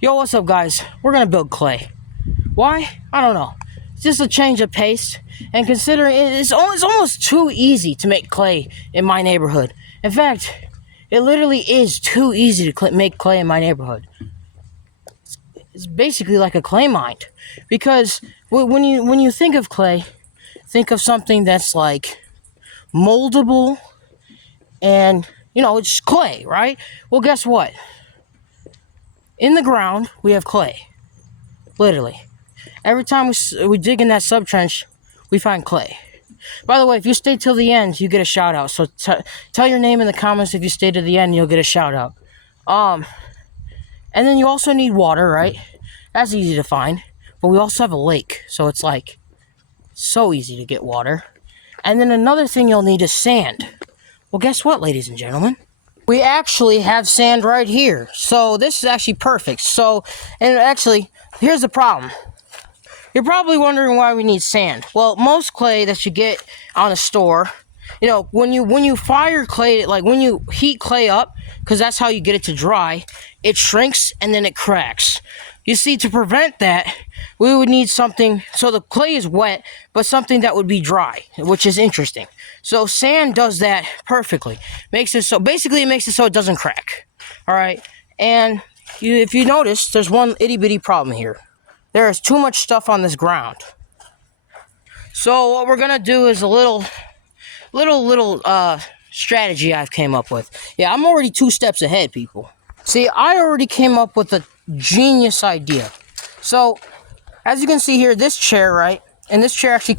Yo, what's up, guys? We're gonna build clay. Why? I don't know. It's just a change of pace, and considering it's almost too easy to make clay in my neighborhood. In fact, it literally is too easy to make clay in my neighborhood. It's basically like a clay mine, because when you think of clay, think of something that's like moldable, and it's clay, right? Well, guess what? In the ground, we have clay. Literally. Every time we dig in that sub-trench, we find clay. By the way, if you stay till the end, you get a shout-out. So tell your name in the comments if you stay to the end, you'll get a shout-out. And then you also need water, right? That's easy to find. But we also have a lake, so it's like so easy to get water. And then another thing you'll need is sand. Well, guess what, ladies and gentlemen? We actually have sand right here. So this is actually perfect. And actually, here's the problem. You're probably wondering why we need sand. Well, most clay that you get on a store, when you fire clay, like when you heat clay up, because that's how you get it to dry, it shrinks and then it cracks. You see, to prevent that, we would need something, so the clay is wet, but something that would be dry, which is interesting. So sand does that perfectly. Basically it makes it so it doesn't crack. Alright? And if you notice, there's one itty bitty problem here. There is too much stuff on this ground. So what we're gonna do is a little strategy I've came up with. Yeah, I'm already 2 steps ahead, people. See, I already came up with a genius idea. So, as you can see here, this chair, right? And this chair actually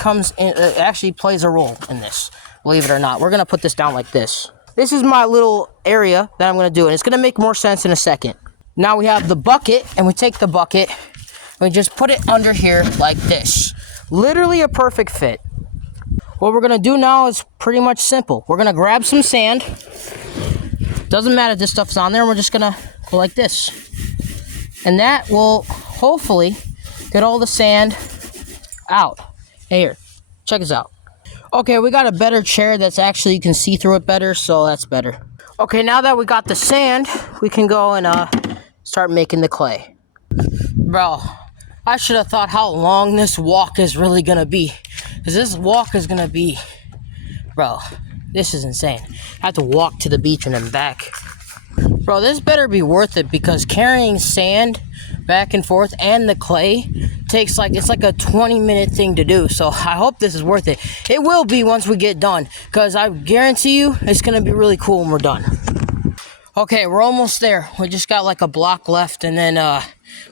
actually plays a role in this. Believe it or not. We're gonna put this down like this. This is my little area that I'm gonna do, and it's gonna make more sense in a second. Now we have the bucket, and we take the bucket, and we just put it under here like this. Literally a perfect fit. What we're gonna do now is pretty much simple. We're gonna grab some sand. Doesn't matter if this stuff's on there, we're just gonna go like this. And that will hopefully get all the sand out. Hey, here, check this out. Okay, we got a better chair that's actually, you can see through it better, so that's better. Okay, now that we got the sand, we can go and start making the clay. Bro, I should have thought how long this walk is really gonna be. Because this walk is gonna be, bro, this is insane. I have to walk to the beach and then back. Bro, this better be worth it, because carrying sand back and forth and the clay takes it's like a 20-minute thing to do. So I hope this is worth it. It will be once we get done, because I guarantee you it's gonna be really cool when we're done. Okay, we're almost there. We just got like a block left, and then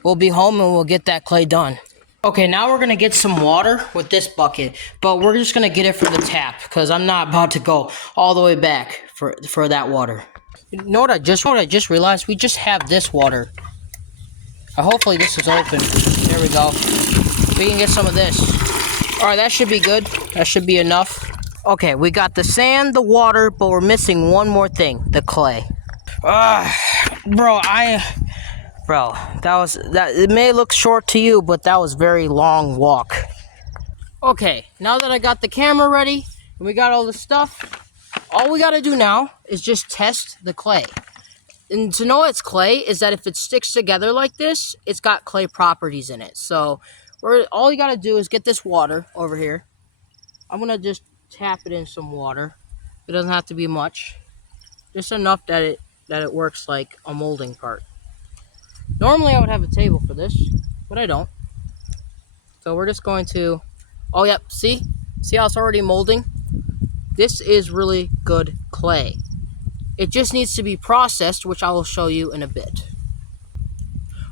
we'll be home and we'll get that clay done. Okay, now we're gonna get some water with this bucket, but we're just gonna get it from the tap, because I'm not about to go all the way back for that water. You know what I just realized? We just have this water. Hopefully this is open. There we go. We can get some of this. Alright, that should be good. That should be enough. Okay, we got the sand, the water, but we're missing one more thing, the clay. Bro, it may look short to you, but that was a very long walk. Okay, now that I got the camera ready, and we got all the stuff, all we gotta do now is just test the clay. And to know it's clay is that if it sticks together like this, it's got clay properties in it. So, all you gotta do is get this water over here. I'm gonna just tap it in some water. It doesn't have to be much. Just enough that it works like a molding part. Normally I would have a table for this, but I don't. So we're just going to, oh yep, see how it's already molding? This is really good clay. It just needs to be processed, which I will show you in a bit.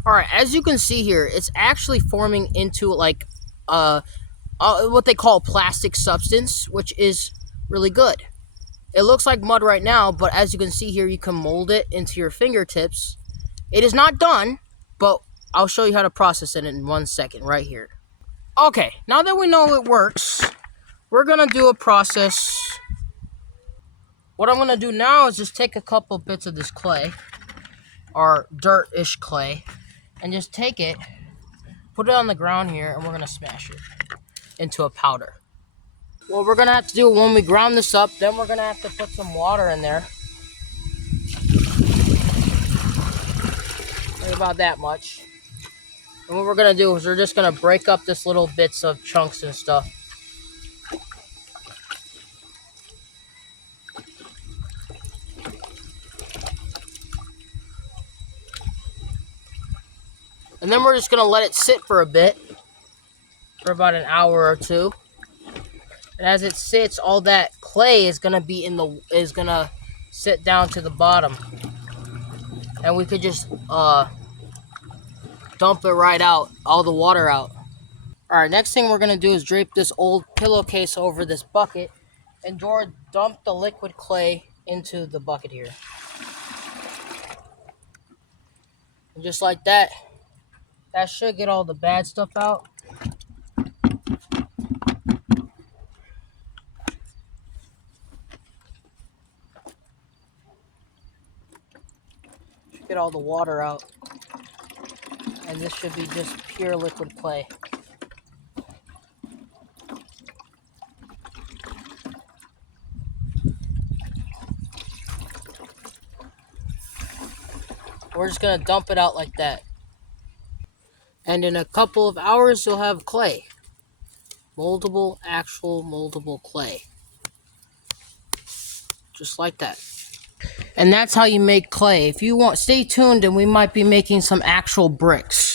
Alright, as you can see here, it's actually forming into like what they call plastic substance, which is really good. It looks like mud right now, but as you can see here, you can mold it into your fingertips. It is not done, but I'll show you how to process it in 1 second right here. Okay, now that we know it works, we're gonna do a process. What I'm gonna do now is just take a couple bits of this clay, or dirt-ish clay, and just take it, put it on the ground here, and we're gonna smash it into a powder. What we're gonna have to do when we ground this up, then we're gonna have to put some water in there. about that much. And what we're gonna do is we're just gonna break up this little bits of chunks and stuff. And then we're just gonna let it sit for a bit, for about an hour or two. And as it sits, all that clay is gonna sit down to the bottom. And we could just dump it right out, all the water out. Alright, next thing we're gonna do is drape this old pillowcase over this bucket and dump the liquid clay into the bucket here. And just like that, that should get all the bad stuff out. Should get all the water out. And this should be just pure liquid clay. We're just gonna dump it out like that. And in a couple of hours, you'll have clay. Actual moldable clay. Just like that. And that's how you make clay. If you want, stay tuned and we might be making some actual bricks.